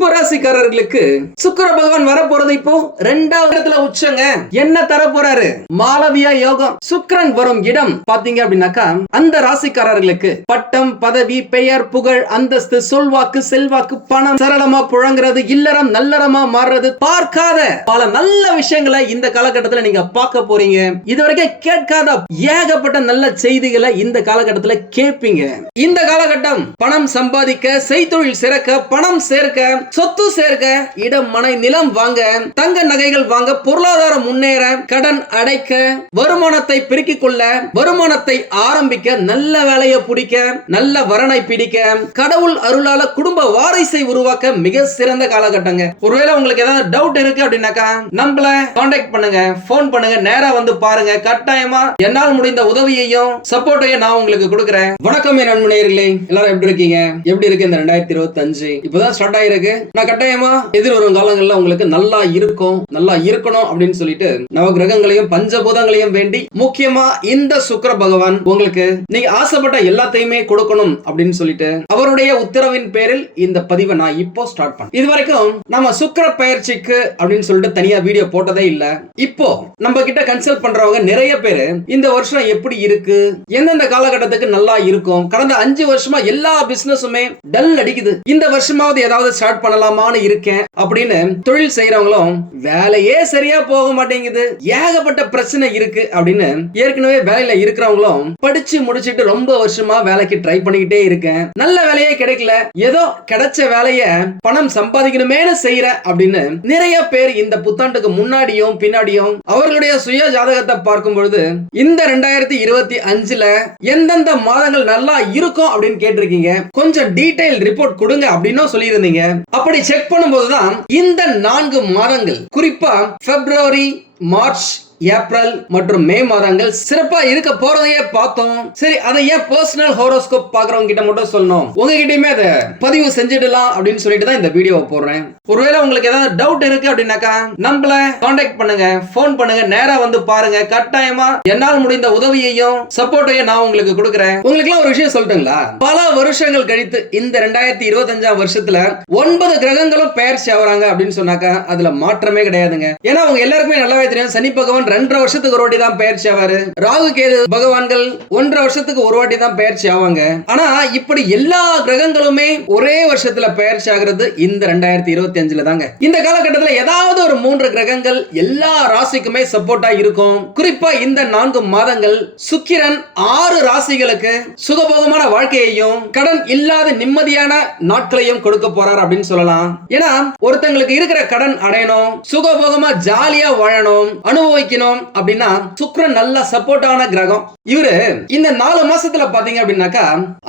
கும்பராசிக்காரர்களுக்கு சுக்கர பகவான் வர போறது இப்போ ரெண்டாவது இடத்துல உச்சங்க. என்ன தர போறாரு மாலவியா யோகம். சுக்கரன் வரும் இடம் பாத்தீங்க அப்படின்னாக்கா அந்த ராசிக்காரர்களுக்கு பட்டம் பதவி பெயர் புகழ் அந்தஸ்து சொல்வாக்கு செல்வாக்கு பணம் சரளமா புழங்குறது இல்லறம் நல்லறமா மாறுறது பார்க்காத பல நல்ல விஷயங்களை இந்த காலகட்டத்துல நீங்க பார்க்க போறீங்க. இதுவரைக்கும் கேட்காத ஏகப்பட்ட நல்ல செய்திகளை இந்த காலகட்டத்துல கேட்பீங்க. இந்த காலகட்டம் பணம் சம்பாதிக்க செய்தொழில் சிறக்க பணம் சேர்க்க சொத்து சேர்க்க இடம் மனை நிலம் வாங்க தங்க நகைகள் வாங்க பொருளாதாரம் முன்னேற கடன் அடைக்க வருமானத்தை பெருக்கிக் கொள்ள வருமானத்தை ஆரம்பிக்க நல்ல வேலையை பிடிக்க நல்ல வரனை பிடிக்க கடவுள் அருளால குடும்ப வாரிசை உருவாக்க மிக சிறந்த காலகட்டங்க. ஒருவேளை உங்களுக்கு ஏதாவது டவுட் இருக்கு அப்படின்னாக்கா நம்மள காண்டாக்ட் பண்ணுங்க போன் பண்ணுங்க நேரா வந்து பாருங்க கட்டாயமா என்னால் முடிந்த உதவியையும் சப்போர்ட்டையும் நான் உங்களுக்கு கொடுக்குறேன். வணக்கம் என் நண்பனேர்களே எல்லாரும் எப்படி இருக்கீங்க? எப்படி இருக்கு இந்த ரெண்டாயிரத்தி இருபத்தி அஞ்சு இப்பதான் ஸ்டார்ட் ஆயிருக்கு. நான் கட்டாயமா எதிர்வரும் காலங்கள்ல உங்களுக்கு நல்லா இருக்கும் நல்லா இருக்கணும் அப்படின்னு சொல்லிட்டு நவ கிரகங்களையும் பஞ்சபூதங்களையும் வேண்டி முக்கியமா இந்த சுக்கிர பகவான் உங்களுக்கு நீங்க ஆசைப்பட்ட எல்லாத்தையுமே கொடுக்கணும் அப்படின்னு சொல்லிட்டு அவருடைய உத்தரவின் பேரில் இந்த பதிவை நான் இப்போ ஸ்டார்ட் பண்ணேன் இது வரைக்கும் நம்ம சுக்கிர பயிற்சிக்கு அப்படின்னு சொல்லிட்டு தனியா வீடியோ போட்டதே இல்ல. இப்போ நம்ம கிட்ட கன்சல்ட் பண்றவங்க நிறைய பேரு இந்த வருஷம் எப்படி இருக்கு எந்தெந்த காலகட்டத்துக்கு நல்லா இருக்கும் கடந்த அஞ்சு வருஷமா எல்லா பிசினஸுமே டல் அடிக்குது. இந்த வருஷமாவது ஏதாவது ஸ்டார்ட் பண்ணலாமான்னு இருக்கேன் அப்படின்னு தொழில் செய்யறவங்களும் வேலையே சரியா போக மாட்டேங்குது. ஏகப்பட்ட பிரச்சனை இருக்கு. அப்படின்னு ஏற்கனவே வேலையில இருக்கிறவங்களும் படிச்சு முடிச்சிட்டு ரொம்ப வருஷமா வேலைக்கு ட்ரை பண்ணிக்கிட்டே இருக்கேன். நல்ல வேலையே கிடைக்கல. ஏதோ கிடைச்ச வேலைய பணம் சம்பாதிக்கணுமேனு செய்யற அப்படின்னு நிறைய பேர் இந்த புத்தாண்டுக்கு முன்னாடியும் பின்னாடியும் அவர்களுடைய சுய ஜாதகத்தை பார்க்கும் பொழுது இந்த ரெண்டாயிரத்தி இருபத்தி அஞ்சுல எந்தெந்த மாதங்கள் நல்லா இருக்கும்? அப்படின்னு கேட்டிருக்கீங்க. கொஞ்சம் டீடைல் ரிப்போர்ட் கொடுங்க அப்படின்னு சொல்லியிருந்தீங்க. அப்படி செக் பண்ணும்போதுதான் இந்த நான்கு மாதங்கள் குறிப்பா பிப்ரவரி மார்ச் ஏப்ரல் மற்றும் மே மாதங்கள் சிறப்பா இருக்க போறதையே பார்த்தோம். சரி அதை ஏன் பர்சனல் ஹோரோஸ்கோப் பாக்குறவங்க கிட்ட மட்டும் சொல்லணும். உங்ககிட்டயுமே அதை பதிவு செஞ்சிடலாம் அப்படின்னு சொல்லிட்டு தான் இந்த வீடியோவை போடுறேன். ஒருவேளை உங்களுக்கு ஏதாவது டவுட் இருக்கு அப்படின்னாக்கா நம்மள காண்டாக்ட் பண்ணுங்க போன் பண்ணுங்க நேரா வந்து பாருங்க. கட்டாயமா என்னால் முடிந்த உதவியையும் சப்போர்ட்டையும் நான் உங்களுக்கு கொடுக்குறேன். உங்களுக்கு ஒரு விஷயம் சொல்லட்டுங்களா? பல வருஷங்கள் கழித்து இந்த ரெண்டாயிரத்தி இருபத்தஞ்சாம் வருஷத்துல ஒன்பது கிரகங்களும் பெயர்ச்சி ஆகுறாங்க அப்படின்னு சொன்னாக்கா அதுல மாற்றமே கிடையாதுங்க. ஏன்னா அவங்க எல்லாருக்குமே நல்லாவே தெரியும். சனி பகவான் ரெண்டரை வருஷத்துக்கு ஒரு வாட்டி தான் பயிற்சி ஆவாரு. ராகு கேது பகவான்கள் ஒன்றரை வருஷத்துக்கு ஒரு வாட்டி தான் பயிற்சி ஆவாங்க. ஆனா இப்படி எல்லா கிரகங்களுமே ஒரே வருஷத்துல பயிற்சி ஆகிறது இந்த ரெண்டாயிரத்தி இருபத்தி அஞ்சுல தாங்க. இந்த காலகட்டத்தில் ஏதாவது ஒரு மூன்று கிரகங்கள் எல்லா ராசிக்குமே சப்போர்ட்டா இருக்கும். குறிப்பா இந்த நான்கு மாதங்கள் சுக்கிரன் ஆறு ராசிகளுக்கு சுகபோகமான வாழ்க்கையையும் கடன் இல்லாத நிம்மதியான நாட்களையும் கொடுக்க போறார் அப்படின்னு சொல்லலாம். ஏன்னா ஒருத்தங்களுக்கு இருக்கிற கடன் அடையணும் சுகபோகமா ஜாலியா வாழணும் அனுபவிக்கணும் அப்படின்னா சுக்ரன் நல்ல சப்போர்ட்டான கிரகம். இவரு இந்த நாலு மாசத்துல பாத்தீங்க அப்படின்னாக்கா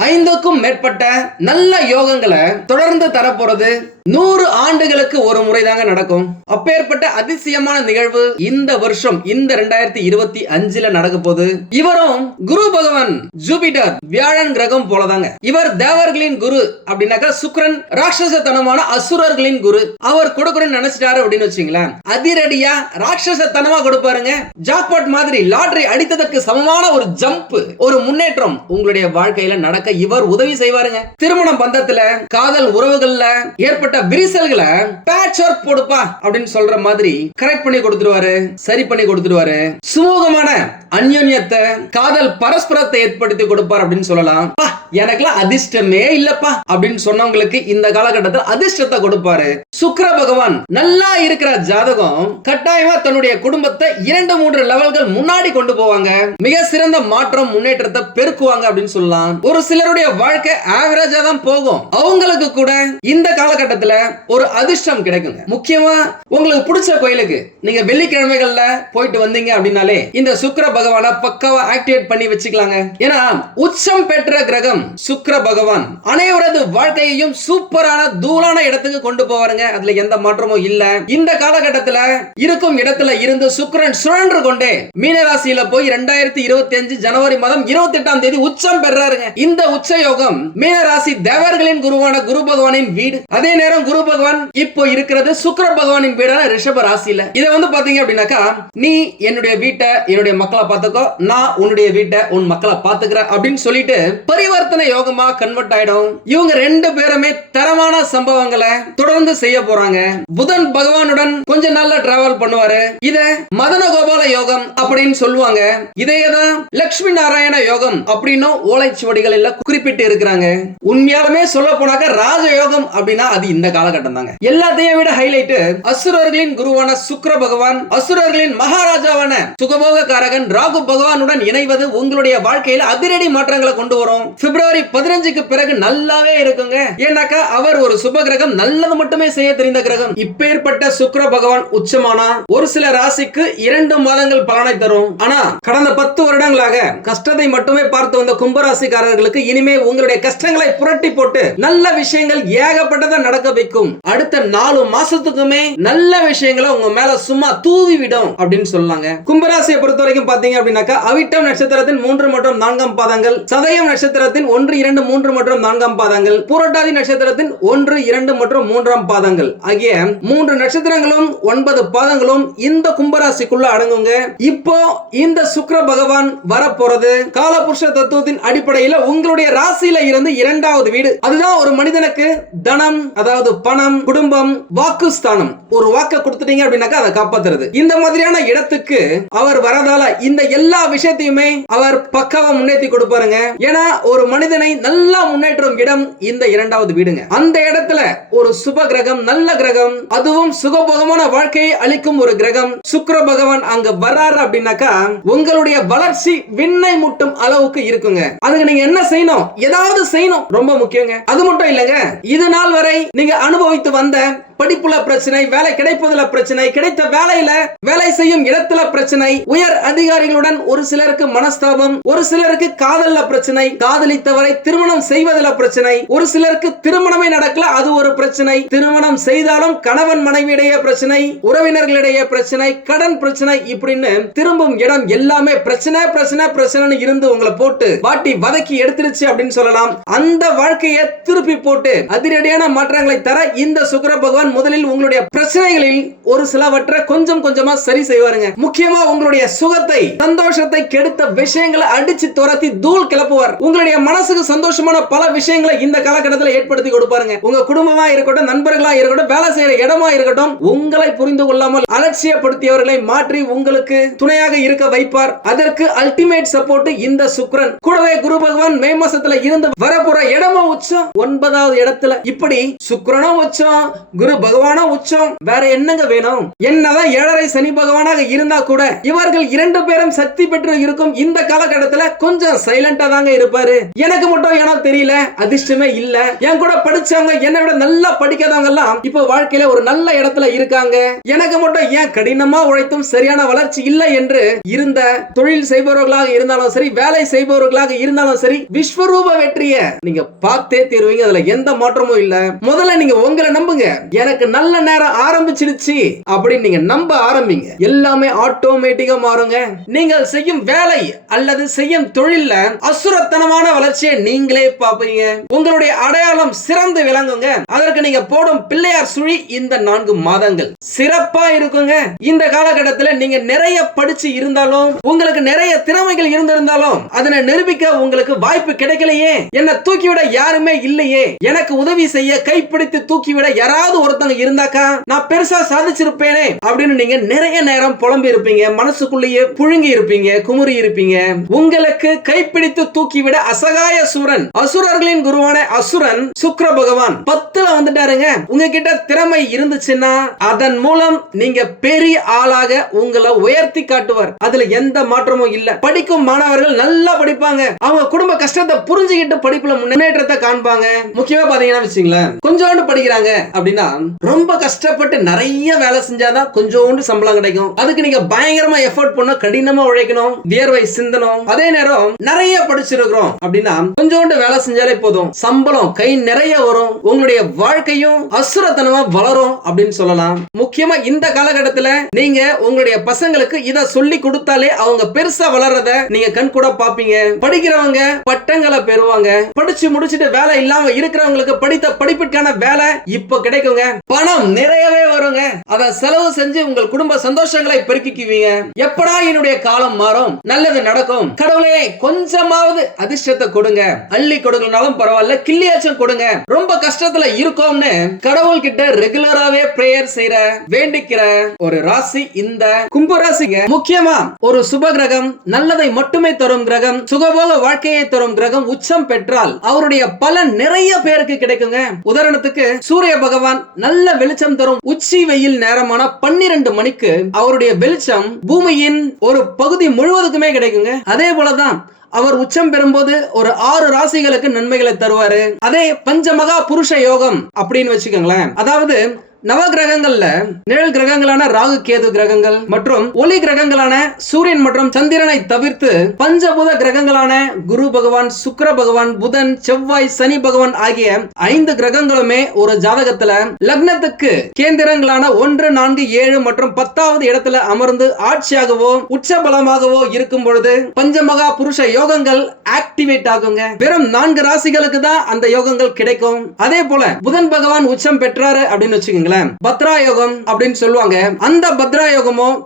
ஐந்துக்கும் மேற்பட்ட நல்ல யோகங்களை தொடர்ந்து தரப்போறது நூறு ஆண்டுகளுக்கு ஒரு முறை தாங்க நடக்கும். அப்பேற்பட்ட அதிசயமான நிகழ்வு இந்த வருஷம் இந்த ரெண்டாயிரத்தி இருபத்தி அஞ்சுல நடக்க போகுது இவரும் குரு பகவான் ஜூபிட்டர் வியாழன் கிரகம் போலதாங்க. இவர் தேவர்களின் குரு அப்படின்னாக்கா சுக்ரன் ராட்சசத்தனமான அசுரர்களின் குரு. அவர் கொடுக்கணும்னு நினைச்சிட்டாரு அப்படின்னு வச்சுங்களேன். அதிரடியா ராட்சசத்தனமா கொடுப்பாருங்க. ஜாக்பாட் மாதிரி லாட்ரி அடித்ததற்கு சமமான ஒரு ஜம்ப் ஒரு முன்னேற்றம் உங்களுடைய வாழ்க்கையில நடக்க இவர் உதவி செய்வாருங்க. திருமணம் பந்தத்துல காதல் உறவுகள்ல ஏற்பட்ட விரிசல்களை பேட்ச் ஒர்க் போடுப்பா அப்படின்னு சொல்ற மாதிரி கரெக்ட் பண்ணி கொடுத்துருவாரு சரி பண்ணி கொடுத்துருவாரு. சுமூகமான அந்யோன்யத்தை காதல் பரஸ்பரத்தை ஏற்படுத்தி கொடுப்பார் அப்படின்னு சொல்லலாம். எனக்குலாம் அதிர்ஷ்டமே இல்லப்பா அப்படின்னு சொன்னவங்களுக்கு இந்த காலகட்டத்தில் அதிர்ஷ்டத்தை கொடுப்பாரு. சுக்கர பகவான் நல்லா இருக்கிற ஜாதகம் கட்டாயமா தன்னுடைய குடும்பத்தை இரண்டு மூன்று லெவல்கள் முன்னாடி கொண்டு போவாங்க. மிக சிறந்த மாற்றம் முன்னேற்றத்தை பெருக்குவாங்க அப்படின்னு சொல்லலாம். ஒரு சிலருடைய வாழ்க்கை ஆவரேஜா தான் போகும். அவங்களுக்கு கூட இந்த காலகட்டத்துல ஒரு அதிர்ஷ்டம் கிடைக்குங்க. முக்கியமா உங்களுக்கு பிடிச்ச கோயிலுக்கு நீங்க வெள்ளிக்கிழமைகள்ல போயிட்டு வந்தீங்க அப்படின்னாலே இந்த சுக்கர பகவானை பக்காவா ஆக்டிவேட் பண்ணி வச்சுக்கலாங்க. ஏன்னா உச்சம் பெற்ற கிரகம் சுக்கிர பகவான் அனைவரது வாழ்க்கையையும் சூப்பரான தூளான இடத்துக்கு கொண்டு போவாருங்க. அதுல எந்த மாற்றமும் இல்ல. இந்த காலகட்டத்துல இருக்கும் இடத்துல இருந்து சுக்கிரன் சுழன்று கொண்டே மீனராசியில போய் ரெண்டாயிரத்தி இருபத்தி அஞ்சு ஜனவரி மாதம் இருபத்தி எட்டாம் தேதி உச்சம் பெறாருங்க. இந்த உச்ச யோகம் மீனராசி தேவர்களின் குருவான குரு பகவானின் வீடு. அதே நேரம் குரு பகவான் இப்போ இருக்கிறது சுக்கர பகவானின் வீடான ரிஷப ராசியில. இதை வந்து பாத்தீங்க அப்படின்னாக்கா நீ என்னுடைய வீட்டை என்னுடைய மக்களை பார்த்துக்கோ நான் உன்னுடைய வீட்டை உன் மக்களை பார்த்துக்கிறேன் அப்படின்னு சொல்லிட்டு பரிவர்த்தனை நவரத்ன யோகமா கன்வெர்ட் ஆயிடும். இவங்க ரெண்டு பேருமே தரமான சம்பவங்களை தொடர்ந்து செய்ய போறாங்க. புதன் பகவானுடன் கொஞ்ச நாள்ல டிராவல் பண்ணுவாரு. இத மதன கோபால யோகம் அப்படின்னு சொல்லுவாங்க. இதையதான் லட்சுமி நாராயண யோகம் அப்படின்னு ஓலைச்சுவடிகள் குறிப்பிட்டு இருக்கிறாங்க. உண்மையாலுமே சொல்ல போனாக்க ராஜ யோகம் அப்படின்னா அது இந்த காலகட்டம் தாங்க. எல்லாத்தையும் விட ஹைலைட் அசுரர்களின் குருவான சுக்கிர பகவான் அசுரர்களின் மகாராஜாவான சுகபோக காரகன் ராகு பகவானுடன் இணைவது உங்களுடைய வாழ்க்கையில் அதிரடி மாற்றங்களை கொண்டு வரும். பிப்ரவரி பதினஞ்சுக்கு பிறகு நல்லாவே இருக்குங்க. ஏன்னாக்கா அவர் ஒரு சுப கிரகம் நல்லது மட்டுமே செய்ய தெரிந்த கிரகம். இப்பேற்பட்ட சுக்கர பகவான் உச்சமானா ஒரு சில ராசிக்கு இரண்டு மாதங்கள் பலனை தரும். ஆனா கடந்த பத்து வருடங்களாக கஷ்டத்தை மட்டுமே பார்த்து வந்த கும்பராசிக்காரர்களுக்கு இனிமே உங்களுடைய கஷ்டங்களை புரட்டி போட்டு நல்ல விஷயங்கள் ஏகப்பட்டதை நடக்க வைக்கும். அடுத்த நாலு மாசத்துக்குமே நல்ல விஷயங்களை உங்க மேல சும்மா தூவி விடும் அப்படின்னு சொல்லாங்க. கும்பராசியை பொறுத்த வரைக்கும் பாத்தீங்க அப்படின்னாக்கா அவிட்டம் நட்சத்திரத்தின் மூன்று மற்றும் நான்காம் பாதங்கள் சதயம் நட்சத்திரத்தின் ஒன்று இரண்டு மூன்று மற்றும் நான்காம் பாதங்கள். புரட்டாதி நட்சத்திரத்தின் ஒன்று இரண்டு மற்றும் மூன்றாம் பாதங்கள். ஆகிய மூன்று நட்சத்திரங்களும் ஒன்பது பாதங்களும் இந்த கும்பராசிக்குள்ள அடங்குங்க. இப்போ இந்த சுக்கர பகவான் வரப்போறது. காலபுருஷ தத்துவத்தின் அடிப்படையில உங்களுடைய ராசியில இருந்து இரண்டாவது வீடு. அதுதான் ஒரு மனிதனுக்கு தனம் அதாவது பணம் குடும்பம் வாக்குஸ்தானம். ஒரு வாக்க கொடுத்துட்டீங்க அப்படின்னாக்கா அதை காப்பாத்துறது. இந்த மாதிரியான இடத்துக்கு அவர் வரதால இந்த எல்லா விஷயத்தையுமே அவர் பக்காவ முன்னேற்றி கொடுப்பாருங்க. ஏன்னா ஒரு மனிதனை நல்லா முன்னேற்றும் இடம் இந்த இரண்டாவது வீடுங்க. அந்த இடத்துல ஒரு சுப கிரகம் நல்ல கிரகம் அதுவும் சுகபோகமான வாழ்க்கையை அளிக்கும் ஒரு கிரகம். சுக்கர பகவான் அங்க வர்றாரு அப்படின்னாக்கா உங்களுடைய வளர்ச்சி விண்ணை முட்டும் அளவுக்கு இருக்குங்க. அதுக்கு நீங்க என்ன செய்யணும்? ஏதாவது செய்யணும். ரொம்ப முக்கியங்க. அது மட்டும் இல்லைங்க. இது நாள் வரை நீங்க அனுபவித்து வந்த படிப்புல பிரச்சனை வேலை கிடைப்பதுல பிரச்சனை கிடைத்த வேலையில வேலை செய்யும் இடத்துல பிரச்சனை உயர் அதிகாரிகளுடன் ஒரு சிலருக்கு மனஸ்தாபம் ஒரு சிலருக்கு காதல்ல பிரச்சனை காதலி காதலித்தவரை திருமணம் செய்வதில் பிரச்சனை. ஒரு சிலருக்கு திருமணமே நடக்கல அது ஒரு பிரச்சனை. திருமணம் செய்தாலும் கணவன் மனைவியிடையே பிரச்சனை உறவினர்களிடையே பிரச்சனை கடன் பிரச்சனை இப்படின்னு திரும்பும் இடம் எல்லாமே பிரச்சனை பிரச்சனை பிரச்சனை இருந்து உங்களை போட்டு வாட்டி வதக்கி எடுத்துருச்சு அப்படின்னு சொல்லலாம். அந்த வாழ்க்கையை திருப்பி போட்டு அதிரடியான மாற்றங்களை தர இந்த சுக்கர பகவான் முதலில் உங்களுடைய பிரச்சனைகளில் ஒரு சிலவற்றை கொஞ்சம் கொஞ்சமா சரி செய்வாருங்க. முக்கியமா உங்களுடைய சுகத்தை சந்தோஷத்தை கெடுத்த விஷயங்களை அடிச்சு துரத்தி தூள் கிளப்புவார். உங்களுடைய மனசுக்கு சந்தோஷமான பல விஷயங்களை இந்த காலகட்டத்தில் ஏற்படுத்தி கொடுப்பாருங்க. உங்க குடும்பமா இருக்கட்டும் நண்பர்களா இருக்கட்டும் வேலை செய்யற இடமா இருக்கட்டும் உங்களை புரிந்து கொள்ளாமல் அலட்சியப்படுத்தியவர்களை மாற்றி உங்களுக்கு துணையாக இருக்க வைப்பார். அதற்கு அல்டிமேட் சப்போர்ட் இந்த சுக்ரன் கூடவே குரு பகவான் மே மாசத்துல இருந்து வரப்போற இடமும் உச்சம். ஒன்பதாவது இடத்துல இப்படி சுக்கிரனும் உச்சம் குரு பகவானும் உச்சம் வேற என்னங்க வேணும்? என்னதான் ஏழரை சனி பகவானாக இருந்தா கூட இவர்கள் இரண்டு பேரும் சக்தி பெற்று இருக்கும் இந்த காலகட்டத்துல கொஞ்சம் சைலண்டா தாங்க இருப்பாரு. எனக்கு மட்டும் ஏன்னா தெரியல அதிர்ஷ்டமே இல்ல. என் கூட படிச்சவங்க என்னை விட நல்லா படிக்காதவங்க எல்லாம் இப்போ வாழ்க்கையில ஒரு நல்ல இடத்துல இருக்காங்க. எனக்கு மட்டும் ஏன் கடினமா உழைத்தும் சரியான வளர்ச்சி இல்லை என்று இருந்த தொழில் செய்பவர்களாக இருந்தாலும் சரி வேலை செய்பவர்களாக இருந்தாலும் சரி விஸ்வரூப வெற்றிய நீங்க பார்த்தே தீருவீங்க. அதுல எந்த மாற்றமும் இல்ல. முதல்ல நீங்க உங்களை நம்புங்க. எனக்கு நல்ல நேரம் ஆரம்பிச்சிருச்சு அப்படின்னு நீங்க நம்ப ஆரம்பிங்க. எல்லாமே ஆட்டோமேட்டிக்கா மாறுங்க. நீங்கள் செய்யும் வேலை அல்லது செய்யும் தொழில்ல அசுரத்தனமான வளர்ச்சி வளர்ச்சியை நீங்களே பார்ப்பீங்க. உங்களுடைய அடையாளம் சிறந்து விளங்குங்க. அதற்கு நீங்க போடும் பிள்ளையார் சுழி இந்த நான்கு மாதங்கள். சிறப்பா இருக்குங்க. இந்த காலகட்டத்தில் நீங்க நிறைய படிச்சு இருந்தாலும் உங்களுக்கு நிறைய திறமைகள் இருந்திருந்தாலும் அதனை நிரூபிக்க உங்களுக்கு வாய்ப்பு கிடைக்கலையே. என்ன தூக்கிவிட யாருமே இல்லையே. எனக்கு உதவி செய்ய கைப்பிடித்து தூக்கிவிட யாராவது ஒருத்தங்க இருந்தாக்கா நான் பெருசா சாதிச்சிருப்பேனே அப்படின்னு நீங்க நிறைய நேரம் புலம்பி இருப்பீங்க. மனசுக்குள்ளேயே புழுங்கி இருப்பீங்க குமுறி இருப்பீங்க. உங்களுக்கு கைப்பிடித்து தூக்கிவிட அசகா சூரன் அசுரர்களின் குருவான அசுரன் சுக்ர பகவான். பத்துல வந்துட்டாருங்க. உங்ககிட்ட திறமை இருந்துச்சுன்னா அதன் மூலம் நீங்க பெரிய ஆளாக உங்களை உயர்த்தி காட்டுவார். அதுல எந்த மாற்றமும் இல்ல. படிக்கும் மாணவர்கள் நல்லா படிப்பாங்க. அவங்க குடும்ப கஷ்டத்தை புரிஞ்சுக்கிட்டு படிப்புல முன்னேற்றத்தை காண்பாங்க. முக்கியமா பாத்தீங்கன்னா வச்சுங்களேன் கொஞ்சோண்டு படிக்கிறாங்க அப்படின்னா ரொம்ப கஷ்டப்பட்டு நிறைய வேலை செஞ்சாதான் கொஞ்சோண்டு சம்பளம் கிடைக்கும். அதுக்கு நீங்க பயங்கரமா எஃபோர்ட் பண்ண கடினமா உழைக்கணும் வியர்வை சிந்தனும் அதே நேரம் நிறைய படிச்சிருக்கிறோம் அப்படின்னா கொஞ்சோண்டு வேலை செஞ்சாலே போதும். சம்பளம் கை நிறைய வரும். உங்களுடைய வாழ்க்கையும் அசுரத்தனமா வளரும் அப்படின்னு சொல்லலாம். முக்கியமா இந்த காலகட்டத்துல நீங்க உங்களுடைய பசங்களுக்கு இத சொல்லி கொடுத்தாலே அவங்க பெருசா வளர்றத நீங்க கண் கூட பாப்பீங்க படிக்கிறவங்க பட்டங்களை பெறுவாங்க. படிச்சு முடிச்சிட்டு வேலை இல்லாம இருக்கிறவங்களுக்கு படித்த படிப்பிற்கான வேலை இப்ப கிடைக்குங்க. பணம் நிறையவே வருங்க. அத செலவு செஞ்சு உங்கள் குடும்ப சந்தோஷங்களை பெருக்கிக்குவீங்க. எப்படா என்னுடைய காலம் மாறும்? நல்லது நடக்கும். கடவுளே கொஞ்சமாவது அதிர்ஷ்டத்தை கொடுங்க. அள்ளி கொடுங்கனாலும் பரவாயில்ல கிள்ளியாச்சும் கொடுங்க. ரொம்ப கஷ்டத்துல இருக்கோம்னு கடவுள் கிட்ட ரெகுலராவே பிரேயர் செய்யற வேண்டிக்கிற ஒரு ராசி இந்த கும்ப ராசிங்க. முக்கியமா ஒரு சுப கிரகம் நல்லதை மட்டுமே தரும் கிரகம் சுகபோக வாழ்க்கையை தரும் கிரகம் உச்சம் பெற்றால் அவருடைய பலன் நிறைய பேருக்கு கிடைக்குங்க. உதாரணத்துக்கு சூரிய பகவான் நல்ல வெளிச்சம் தரும் உச்சி வெயில் நேரமான பன்னிரண்டு மணிக்கு அவருடைய வெளிச்சம் பூமியின் ஒரு பகுதி முழுவதுக்குமே கிடைக்குங்க. அதே போலதான் அவர் உச்சம் பெறும்போது ஒரு ஆறு ராசிகளுக்கு நன்மைகளை தருவாரு. அதே பஞ்சமகா புருஷ யோகம் அப்படின்னு வச்சுக்கோங்களேன். அதாவது நவ கிரகங்கள்ல நிழல் கிரகங்களான ராகு கேது கிரகங்கள் மற்றும் ஒளி கிரகங்களான சூரியன் மற்றும் சந்திரனை தவிர்த்து பஞ்சபூத கிரகங்களான குரு பகவான் சுக்கர பகவான் புதன் செவ்வாய் சனி பகவான் ஆகிய ஐந்து கிரகங்களுமே ஒரு ஜாதகத்துல லக்னத்துக்கு கேந்திரங்களான ஒன்று நான்கு ஏழு மற்றும் பத்தாவது இடத்துல அமர்ந்து ஆட்சியாகவோ உச்ச பலமாகவோ இருக்கும் பொழுது பஞ்சமகா புருஷ யோகங்கள் ஆக்டிவேட் ஆகுங்க. வெறும் நான்கு ராசிகளுக்கு தான் அந்த யோகங்கள் கிடைக்கும். அதே போல புதன் பகவான் உச்சம் பெற்றாரு அப்படின்னு வச்சுக்கோங்களேன் பத்ரா யோகம் அப்படின்னு சொல்லுவாங்க. அந்த பத்ரா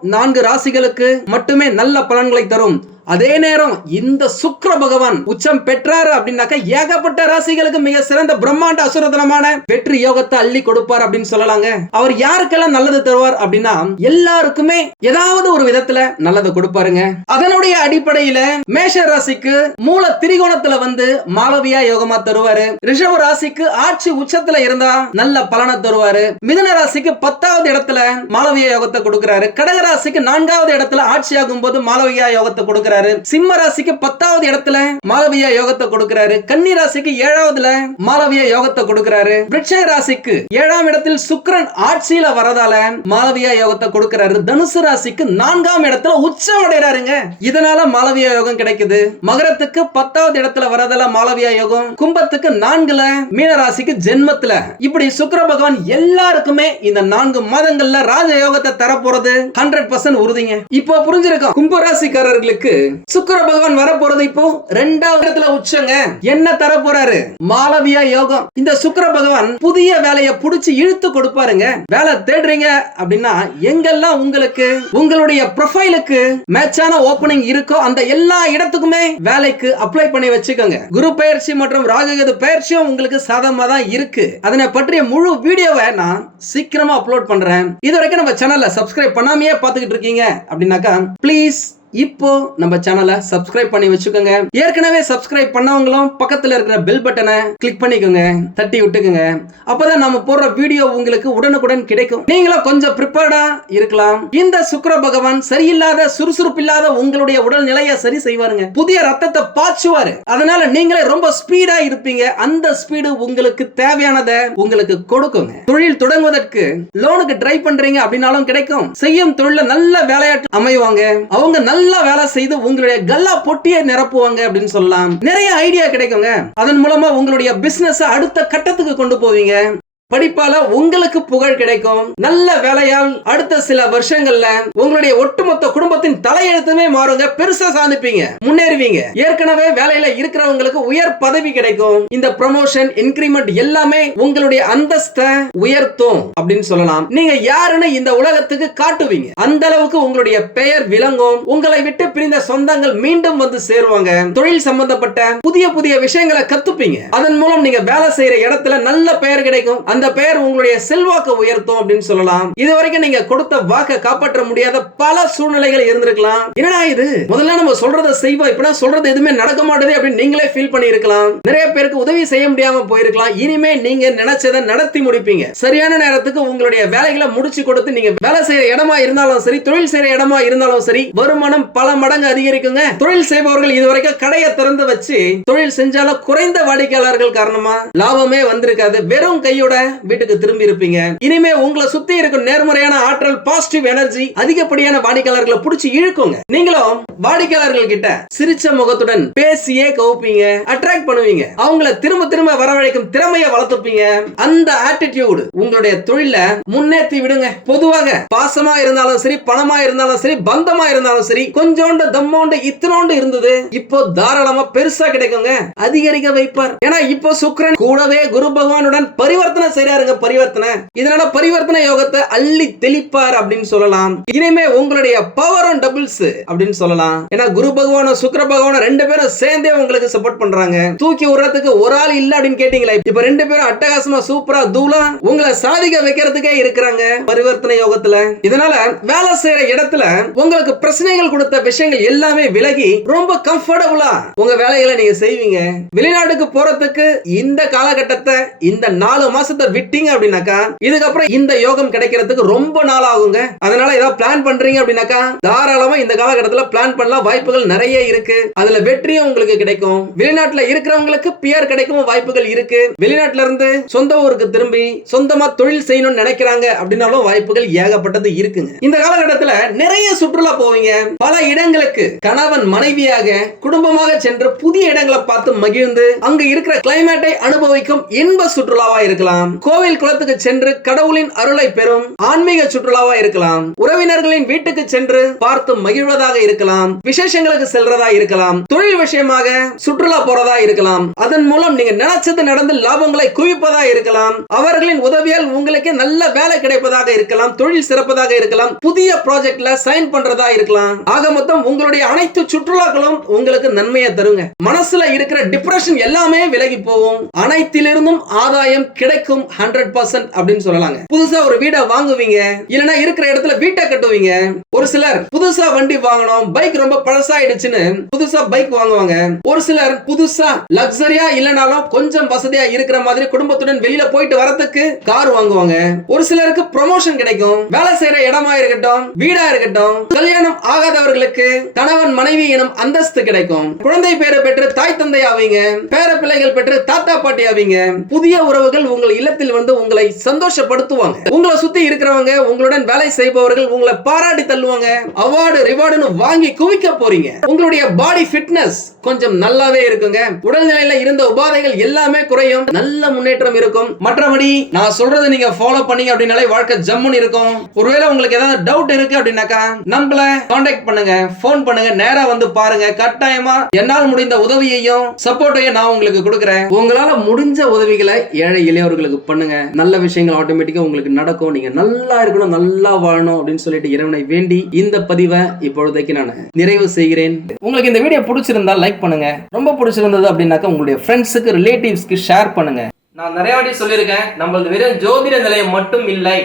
நான்கு ராசிகளுக்கு மட்டுமே நல்ல பலன்களை தரும். அதே நேரம் இந்த சுக்ர பகவான் உச்சம் பெற்றாரு அப்படின்னாக்க ஏகப்பட்ட ராசிகளுக்கு மிக சிறந்த பிரம்மாண்ட அசுரதனமான வெற்றி யோகத்தை அள்ளி கொடுப்பார் அப்படின்னு சொல்லலாங்க. அவர் யாருக்கெல்லாம் நல்லது தருவார் அப்படின்னா எல்லாருக்குமே ஏதாவது ஒரு விதத்துல நல்லது கொடுப்பாருங்க. அதனுடைய அடிப்படையில மேஷ ராசிக்கு மூல திரிகோணத்துல வந்து மாளவியா யோகமா தருவாரு. ரிஷப ராசிக்கு ஆட்சி உச்சத்துல இருந்தா நல்ல பலனை தருவாரு. மிதுன ராசிக்கு பத்தாவது இடத்துல மாளவியா யோகத்தை கொடுக்கிறாரு. கடக ராசிக்கு நான்காவது இடத்துல ஆட்சி ஆகும் போது மாளவியா யோகத்தை கொடுக்கிறாரு. சிம்ம ராசிக்கு பத்தாவது இடத்துல மாலவிய யோகத்தை கொடுக்கிறாரு. கன்னி ராசிக்கு ஏழாவதுல மாலவிய யோகத்தை கொடுக்கிறாரு. விருட்ச ராசிக்கு ஏழாம் இடத்தில் சுக்கிரன் ஆட்சியில வரதால மாலவிய யோகத்தை கொடுக்கிறாரு. தனுசு ராசிக்கு நான்காம் இடத்துல உச்சம் அடைறாருங்க இதனால மாலவிய யோகம் கிடைக்குது. மகரத்துக்கு பத்தாவது இடத்துல வரதால மாலவிய யோகம். கும்பத்துக்கு நான்குல மீன ராசிக்கு ஜென்மத்துல. இப்படி சுக்கர பகவான் எல்லாருக்குமே இந்த நான்கு மாதங்கள்ல ராஜ யோகத்தை தரப்போறது ஹண்ட்ரட் பர்சன்ட் உறுதிங்க. இப்போ புரிஞ்சிருக்கோம். கும்பராசிக்காரர்களுக்கு சுக்கர பகவான் வர போறது இப்போ ரெண்டாவது இடத்துல உச்சங்க. என்ன தர போறாரு மாலவியா யோகம். இந்த சுக்கர பகவான் புதிய வேலையை புடிச்சு இழுத்து கொடுப்பாருங்க. வேலை தேடுறீங்க அப்படின்னா எங்கெல்லாம் உங்களுக்கு உங்களுடைய ப்ரொஃபைலுக்கு மேட்சான ஓபனிங் இருக்கோ அந்த எல்லா இடத்துக்குமே வேலைக்கு அப்ளை பண்ணி வச்சுக்கோங்க. குரு பயிற்சி மற்றும் ராககது பயிற்சியும் உங்களுக்கு சாதகமா தான் இருக்கு. அதனை பற்றிய முழு வீடியோவை நான் சீக்கிரமா அப்லோட் பண்றேன். இது வரைக்கும் நம்ம சேனல்ல சப்ஸ்கிரைப் பண்ணாமையே பார்த்துக்கிட்டு இருக்கீங்க அப்படின்னாக்கா ப்ளீஸ் இப்போ நம்ம சேனலை சப்ஸ்கிரைப் பண்ணி வச்சுக்கோங்க. ஏற்கனவே சப்ஸ்கிரைப் பண்ணவங்களும் பக்கத்துல இருக்கிற பெல் பட்டனை கிளிக் பண்ணிக்கோங்க. தட்டி விட்டுக்கோங்க. அப்பதான் நம்ம போடுற வீடியோ உங்களுக்கு உடனுக்குடன் கிடைக்கும். நீங்களும் கொஞ்சம் ப்ரிப்பேர்டா இருக்கலாம். இந்த சுக்கர பகவான் சரியில்லாத சுறுசுறுப்பு இல்லாத உங்களுடைய உடல் நிலையை சரி செய்வாருங்க. புதிய ரத்தத்தை பாய்ச்சுவாரு. அதனால நீங்களே ரொம்ப ஸ்பீடா இருப்பீங்க. அந்த ஸ்பீடு உங்களுக்கு தேவையானதை உங்களுக்கு கொடுக்குங்க. தொழில் தொடங்குவதற்கு லோனுக்கு ட்ரை பண்றீங்க அப்படின்னாலும் கிடைக்கும். செய்யும் தொழில நல்ல வேலையாட்டு அமைவாங்க. அவங்க நல்ல வேலை செய்து உங்களுடைய கல்லா பொட்டியை நிரப்புவாங்க அப்படின்னு சொல்லலாம். நிறைய ஐடியா கிடைக்குங்க. அதன் மூலமா உங்களுடைய பிசினஸ் அடுத்த கட்டத்துக்கு கொண்டு போவீங்க. படிப்பால உங்களுக்கு புகழ் கிடைக்கும். நல்ல வேலையால் அடுத்த சில வருஷங்கள்ல உங்களுடைய ஒட்டுமொத்த குடும்பத்தின் தலையெழுத்துமே மாறுங்க. பெருசா சாதிப்பீங்க. முன்னேறுவீங்க. ஏற்கனவே வேலையில இருக்கிறவங்களுக்கு உயர் பதவி கிடைக்கும். இந்த ப்ரமோஷன் இன்கிரிமெண்ட் எல்லாமே உங்களுடைய அந்தஸ்தை உயர்த்தும் அப்படின்னு சொல்லலாம். நீங்க யாருன்னு இந்த உலகத்துக்கு காட்டுவீங்க. அந்த அளவுக்கு உங்களுடைய பெயர் விளங்கும். உங்களை விட்டு பிரிந்த சொந்தங்கள் மீண்டும் வந்து சேருவாங்க. தொழில் சம்பந்தப்பட்ட புதிய புதிய விஷயங்களை கத்துப்பீங்க. அதன் மூலம் நீங்க வேலை செய்யற இடத்துல நல்ல பெயர் கிடைக்கும். அந்த பெயர் உங்களுடைய செல்வாக்கு உயர்த்தும் அப்படின்னு சொல்லலாம். இது வரைக்கும் நீங்க கொடுத்த வாக்கை காப்பாற்ற முடியாத பல சூழ்நிலைகள் இருந்திருக்கலாம். என்னடா இது? முதல்ல நம்ம சொல்றத செய்வோம். இப்பதான் சொல்றது எதுவுமே நடக்க மாட்டேது அப்படின்னு நீங்களே ஃபீல் பண்ணி இருக்கலாம் நிறைய பேருக்கு உதவி செய்ய முடியாம போயிருக்கலாம். இனிமே நீங்க நினைச்சதை நடத்தி முடிப்பீங்க. சரியான நேரத்துக்கு உங்களுடைய வேலைகளை முடிச்சு கொடுத்து நீங்க வேலை செய்யற இடமா இருந்தாலும் சரி தொழில் செய்யற இடமா இருந்தாலும் சரி வருமானம் பல மடங்கு அதிகரிக்குங்க. தொழில் செய்பவர்கள் இதுவரைக்கும் கடையை திறந்து வச்சு தொழில் செஞ்சாலும் குறைந்த வாடிக்கையாளர்கள் காரணமா லாபமே வந்திருக்காது. வெறும் கையோட வீட்டுக்கு திரும்பி இருப்பீங்க. இனிமே உங்களை சுத்தி இருக்கும் நேர்மறையான ஆற்றல் பாசிட்டிவ் எனர்ஜி அதிகப்படியான வாடிக்கையாளர்களை பிடிச்சி இழுக்குங்க. நீங்களும் வாடிக்கையாளர்கள் கிட்ட சிரிச்ச முகத்துடன் பேசியே கவுப்பீங்க அட்ராக்ட் பண்ணுவீங்க. அவங்கள திரும்ப திரும்ப வரவழைக்கும் திறமையை வளர்த்துப்பீங்க. அந்த ஆட்டிடியூடு உங்களுடைய தொழில முன்னேற்றி விடுங்க. பொதுவாக பாசமா இருந்தாலும் சரி பணமா இருந்தாலும் சரி பந்தமா இருந்தாலும் சரி கொஞ்சோண்டு தம்மோண்டு இத்தனோண்டு இருந்தது இப்போ தாராளமா பெருசா கிடைக்குங்க. அதிகரிக்க வைப்பார். ஏன்னா இப்போ சுக்கரன் கூடவே குரு பகவானுடன் பரிவர்த்தனை செய்யறாருங்க பரிவர்த்தனை. இதனால பரிவர்த்தனை யோகத்தை அள்ளி தெளிப்பார் அப்படின்னு சொல்லலாம். இனிமே உங்களுடைய பவரும் டபுள்ஸ் அப்படின்னு சொல்லலாம். ஏன்னா குரு பகவானும் சுக்கர பகவானும் ரெண்டு பேரும் சேர்ந்தே உங்களுக்கு சப்போர்ட் பண்றாங்க. தூக்கி விடுறதுக்கு ஒரு ஆள் இல்ல அப்படின்னு கேட்டீங்களா இப்ப ரெண்டு பேரும் அட்டகாசமா சூப்பரா தூளா உங்களை சாதிக்க வைக்கிறதுக்கே இருக்கிறாங்க பரிவர்த்தனை யோகத்துல. இதனால வேலை செய்யற இடத்துல உங்களுக்கு பிரச்சனைகள் கொடுத்த விஷயங்கள் எல்லாமே விலகி ரொம்ப கம்ஃபர்டபுளா உங்க வேலைகளை நீங்க செய்வீங்க. வெளிநாட்டுக்கு போறதுக்கு இந்த காலகட்டத்தை இந்த நாலு மாசத்தை விட்டீங்க அப்படின்னாக்கா இதுக்கப்புறம் இந்த யோகம் கிடைக்கிறதுக்கு ரொம்ப நாள் ஆகுங்க. அதனால ஏதாவது பிளான் பண்றீங்க அப்படின்னாக்கா தாராளமா இந்த காலகட்டத்துல பிளான் பண்ணலாம். வாய்ப்புகள் நிறைய இருக்கு. அதுல வெற்றியும் உங்களுக்கு கிடைக்கும். வெளிநாட்டுல இருக்கிறவங்களுக்கு பியர் கிடைக்கும் வாய்ப்புகள் இருக்கு. வெளிநாட்டுல இருந்து சொந்த ஊருக்கு திரும்பி சொந்தமா தொழில் செய்யணும்னு நினைக்கிறாங்க அப்படின்னாலும் வாய்ப்புகள் ஏகப்பட்டது இருக்குங்க. இந்த காலகட்டத்துல நிறைய சுற்றுலா போவீங்க. பல இடங்களுக்கு கணவன் மனைவியாக குடும்பமாக சென்று புதிய இடங்களை பார்த்து மகிழ்ந்து அங்க இருக்கிற கிளைமேட்டை அனுபவிக்கும் இன்ப சுற்றுலாவா இருக்கலாம். கோவில் குளத்துக்கு சென்று கடவுளின் அருளை பெறும் ஆன்மீக சுற்றுலாவா இருக்கலாம். உறவினர்களின் வீட்டுக்கு சென்று பார்த்து மகிழ்வதாக இருக்கலாம். விசேஷங்களுக்கு செல்றதா இருக்கலாம். தொழில் விஷயமாக சுற்றுலா போறதா இருக்கலாம். அதன் மூலம் நீங்க நினைச்சது நடந்து லாபங்களை குவிப்பதா இருக்கலாம். அவர்களின் உதவியால் உங்களுக்கு நல்ல வேலை கிடைப்பதாக இருக்கலாம். தொழில் சிறப்பதாக இருக்கலாம். புதிய ப்ராஜெக்ட்ல சைன் பண்றதா இருக்கலாம். ஆக மொத்தம் உங்களுடைய அனைத்து சுற்றுலாக்களும் உங்களுக்கு நன்மையை தருங்க. மனசுல இருக்கிற டிப்ரெஷன் எல்லாமே விலகி போகும். அனைத்திலிருந்தும் ஆதாயம் கிடைக்கும் ஹண்ட்ரட் பர்சன்ட் அப்படின்னு சொல்லலாங்க. புதுசா ஒரு வீடை வாங்குவீங்க இல்லைன்னா இருக்கிற இடத்துல வீட்டை கட்டுவீங்க. ஒரு சிலர் புதுசா வண்டி வாங்கணும் பைக் ரொம்ப பழசாயிடுச்சுன்னு புதுசா பைக் வாங்குவாங்க. ஒரு சிலர் புதுசா லக்ஸரியா இல்லைனாலும் கொஞ்சம் வசதியா இருக்கிற மாதிரி குடும்பத்துடன் வெளியில போயிட்டு வரதுக்கு கார் வாங்குவாங்க. ஒரு சிலருக்கு ப்ரொமோஷன் கிடைக்கும். வேலை செய்யற இடமா இருக்கட்டும் வீடா இருக்கட்டும் கல்யாணம் ஆகாதவர்களுக்கு கணவன் மனைவி எனும் அந்தஸ்து கிடைக்கும். குழந்தை பேரை பெற்று தாய் தந்தை ஆவீங்க பேர பிள்ளைகள் பெற்று தாத்தா பாட்டி ஆவீங்க. புதிய உறவுகள் உங்கள் இல்ல இல்லத்தில் வந்து உங்களை சந்தோஷப்படுத்துவாங்க. உங்களை சுத்தி இருக்கிறவங்க உங்களுடன் வேலை செய்பவர்கள் உங்களை பாராட்டி தள்ளுவாங்க. அவார்டு ரிவார்டுன்னு வாங்கி குவிக்க போறீங்க. உங்களுடைய பாடி ஃபிட்னஸ் கொஞ்சம் நல்லாவே இருக்குங்க. உடல்நிலையில இருந்த உபாதைகள் எல்லாமே குறையும். நல்ல முன்னேற்றம் இருக்கும். மற்றபடி நான் சொல்றதை நீங்க ஃபாலோ பண்ணீங்க அப்படின்னாலே வாழ்க்கை ஜம்முன்னு இருக்கும். ஒருவேளை உங்களுக்கு ஏதாவது டவுட் இருக்கு அப்படின்னாக்கா நம்மள காண்டாக்ட் பண்ணுங்க ஃபோன் பண்ணுங்க நேரா வந்து பாருங்க. கட்டாயமா என்னால் முடிந்த உதவியையும் சப்போர்ட்டையும் நான் உங்களுக்கு கொடுக்குறேன். உங்களால முடிஞ்ச உதவிகளை ஏழை எளியவர்களுக்கு பண்ணுங்க. நல்ல விஷயங்கள் ஆட்டோமேட்டிக்கா உங்களுக்கு நடக்கும். நீங்க நல்லா இருக்கணும் நல்லா வாழணும் அப்படின்னு சொல்லிட்டு இறைவனை வேண்டி இந்த பதிவை இப்பொழுதைக்கு நான் நிறைவு செய்கிறேன். உங்களுக்கு இந்த வீடியோ பிடிச்சிருந்தா லைக் பண்ணுங்க. ரொம்ப பிடிச்சிருந்தது அப்படின்னாக்கா உங்களுடைய ஃப்ரெண்ட்ஸுக்கு ரிலேட்டிவ்ஸ்க்கு ஷேர் பண்ணுங்க. நான் நிறைய வாட்டி சொல்லியிருக்கேன் நம்மளது வெறும் ஜோதிட நிலையம் மட்டும் இல்லை.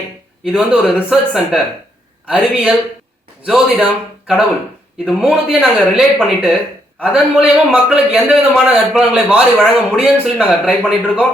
இது வந்து ஒரு ரிசர்ச் சென்டர் அறிவியல் ஜோதிடம் கடவுள். இது மூணுத்தையும் நாங்கள் ரிலேட் பண்ணிட்டு அதன் மூலயமா மக்களுக்கு எந்த விதமான நற்பலன்களை வாரி வழங்க முடியும்னு சொல்லி நாங்கள் ட்ரை பண்ணிட்டு இருக்கோம்.